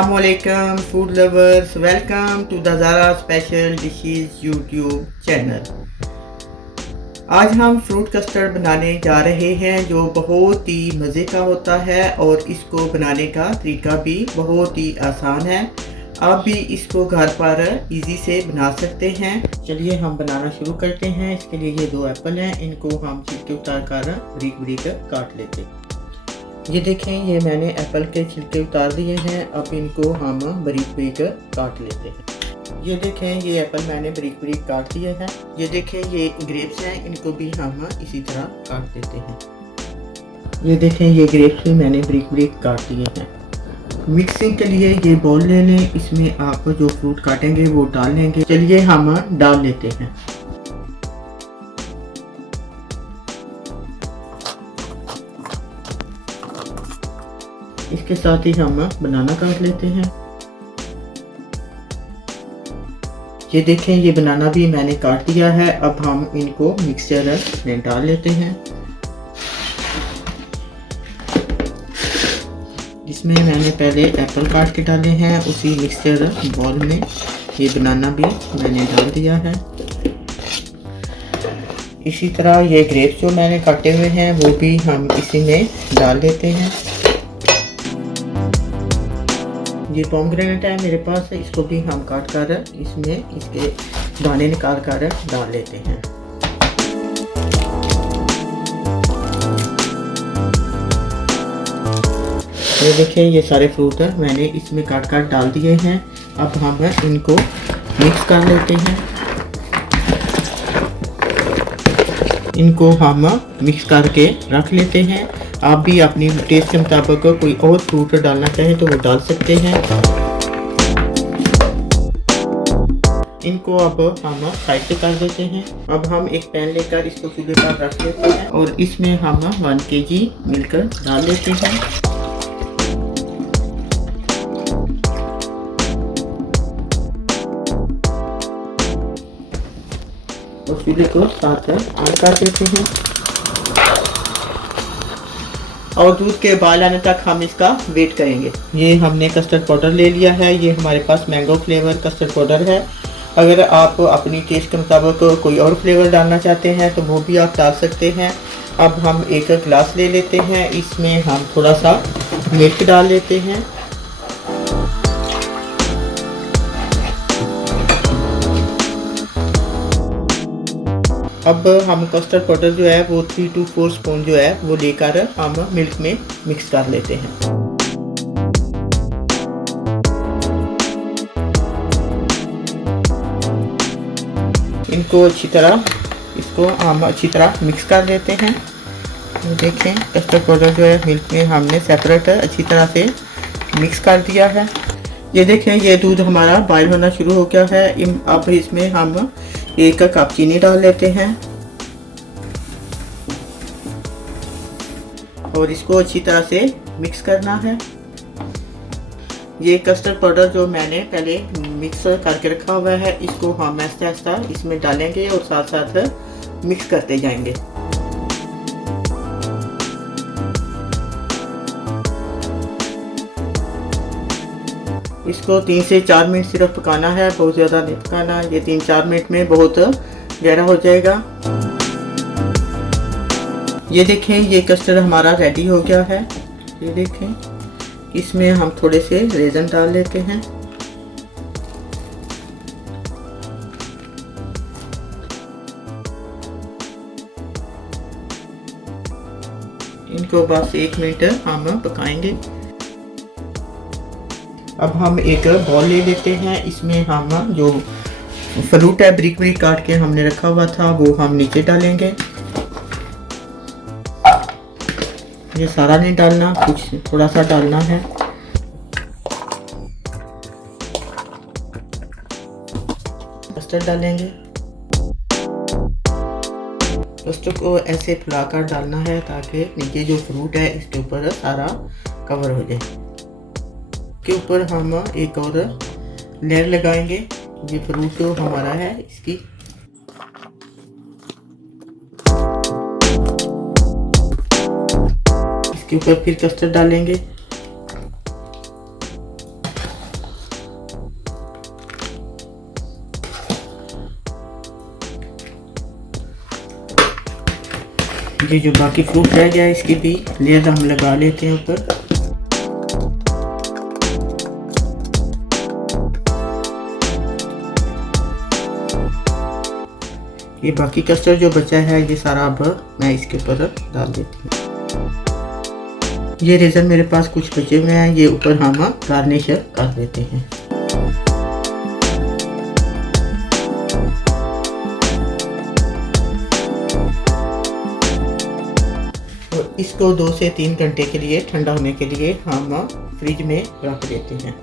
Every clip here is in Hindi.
Assalamualaikum food lovers, welcome to the Zara Special Dishes YouTube channel. आज हम फ्रूट कस्टर्ड बनाने जा रहे हैं जो बहुत ही मज़े का होता है और इसको बनाने का तरीका भी बहुत ही आसान है। आप भी इसको घर पर इजी से बना सकते हैं। चलिए हम बनाना शुरू करते हैं। इसके लिए ये 2 एप्पल हैं, इनको हम छिलके उतार कर बारीक बारीक काट लेते हैं। ये देखें, ये मैंने एप्पल के छिलके उतार दिए हैं। अब इनको हम बारीक बारीक काट लेते हैं। ये देखें, ये एप्पल मैंने बारीक बारीक काट दिए हैं। ये देखें, ये ग्रेप्स हैं, इनको भी हम इसी तरह काट देते हैं। ये देखें, ये ग्रेप्स भी मैंने बारीक बारीक काट दिए हैं। मिक्सिंग के लिए ये बाउल ले लें, इसमें आप जो फ्रूट काटेंगे वो डाल लेंगे। चलिए हम डाल लेते हैं। इसके साथ ही हम बनाना काट लेते हैं। ये देखें, ये बनाना भी मैंने काट दिया है। अब हम इनको मिक्सचर में डाल लेते हैं। इसमें मैंने पहले एप्पल काट के डाले हैं, उसी मिक्सचर बॉल में ये बनाना भी मैंने डाल दिया है। इसी तरह ये ग्रेप्स जो मैंने काटे हुए हैं वो भी हम इसी में डाल देते हैं। ये पोमग्रेनेट है मेरे पास, इसको भी हम काट कर इसमें इसके दाने निकाल कर डाल लेते हैं। ये देखिए, ये सारे फ्रूट मैंने इसमें काट कर डाल दिए हैं। अब हम इनको मिक्स कर लेते हैं। इनको हम मिक्स करके रख लेते हैं। आप भी अपनी टेस्ट के मुताबिक कोई और फ्रूट डालना चाहें तो वो डाल सकते हैं। इनको अब हम साइड पे कर देते हैं। अब हम एक पैन लेकर इसको चूल्हे पर रख लेते हैं और इसमें हम 1 kg मिल्क डाल लेते हैं। और चूल्हे को साथ ऑन कर देते हैं और दूध के उबाल आने तक हम इसका वेट करेंगे। ये हमने कस्टर्ड पाउडर ले लिया है। ये हमारे पास मैंगो फ्लेवर कस्टर्ड पाउडर है। अगर आप अपनी टेस्ट के मुताबिक कोई और फ्लेवर डालना चाहते हैं तो वो भी आप डाल सकते हैं। अब हम एक गिलास ले लेते हैं, इसमें हम थोड़ा सा मिल्क डाल लेते हैं। अब हम कस्टर्ड पाउडर जो है वो 3 to 4 स्पून जो है वो लेकर हम मिल्क में मिक्स कर लेते हैं। इनको इसको हम अच्छी तरह मिक्स कर लेते हैं। तो देखें, कस्टर्ड पाउडर जो है मिल्क में हमने सेपरेट अच्छी तरह से मिक्स कर दिया है। ये देखें, ये दूध हमारा बॉयल होना शुरू हो गया है। अब इसमें हम 1 कप चीनी डाल लेते हैं और इसको अच्छी तरह से मिक्स करना है। ये कस्टर्ड पाउडर जो मैंने पहले मिक्स करके रखा हुआ है, इसको हम आहिस्ता आहिस्ता इसमें डालेंगे और साथ साथ मिक्स करते जाएंगे। इसको 3 से 4 मिनट सिर्फ पकाना है, बहुत ज़्यादा नहीं पकाना। ये 3-4 मिनट में बहुत गाढ़ा हो जाएगा। ये देखें, ये कस्टर्ड हमारा रेडी हो गया है। ये देखें, इसमें हम थोड़े से रेज़न डाल लेते हैं। इनको बस 1 मिनट हम पकाएंगे। अब हम एक बॉल ले लेते हैं, इसमें हम जो फ्रूट है बारीक बारीक काट के हमने रखा हुआ था वो हम नीचे डालेंगे। ये सारा नहीं डालना, कुछ थोड़ा सा डालना है। कस्टर्ड डालेंगे। कस्टर्ड को ऐसे फुलाकर डालना है ताकि नीचे जो फ्रूट है इसके ऊपर सारा कवर हो जाए। के ऊपर हम एक और लेयर लगाएंगे। ये फ्रूट जो हमारा है इसकी इसके ऊपर फिर कस्टर्ड डालेंगे। ये जो बाकी फ्रूट रह गया है इसकी भी लेयर हम लगा लेते हैं ऊपर। ये बाकी कस्टर्ड जो बचा है ये सारा अब मैं इसके ऊपर डाल देती हूँ। ये रेज़न मेरे पास कुछ बचे हुए हैं, ये ऊपर हम गार्निश कर देते हैं। और इसको 2 से 3 घंटे के लिए ठंडा होने के लिए हम फ्रिज में रख देते हैं।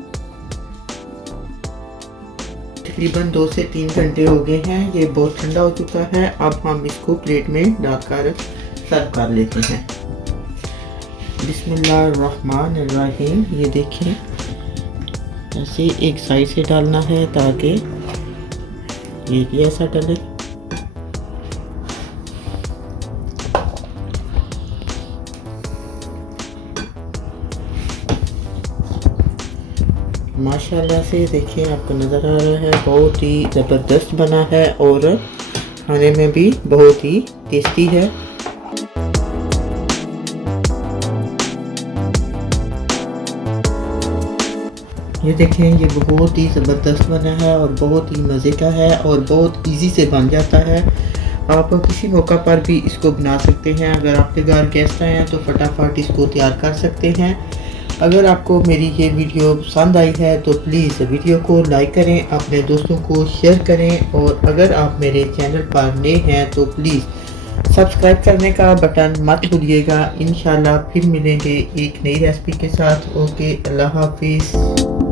तकरीबन 2 से 3 घंटे हो गए हैं, ये बहुत ठंडा हो चुका है। अब हम इसको प्लेट में डालकर सर्व कर लेते हैं। बिस्मिल्लाहिर्रहमानिर्रहीम। ये देखें, ऐसे एक साइड से डालना है ताकि ये ऐसा डले। माशाल्लाह से देखिए, आपको नज़र आ रहा है बहुत ही ज़बरदस्त बना है और खाने में भी बहुत ही टेस्टी है। ये देखें, ये बहुत ही ज़बरदस्त बना है और बहुत ही मज़े का है और बहुत इजी से बन जाता है। आप किसी मौका पर भी इसको बना सकते हैं। अगर आपके घर गेस्ट आए हैं तो फटाफट इसको तैयार कर सकते हैं। अगर आपको मेरी ये वीडियो पसंद आई है तो प्लीज़ वीडियो को लाइक करें, अपने दोस्तों को शेयर करें और अगर आप मेरे चैनल पर नए हैं तो प्लीज़ सब्सक्राइब करने का बटन मत भूलिएगा। इंशाल्लाह फिर मिलेंगे एक नई रेसिपी के साथ। ओके, अल्लाह हाफिज़।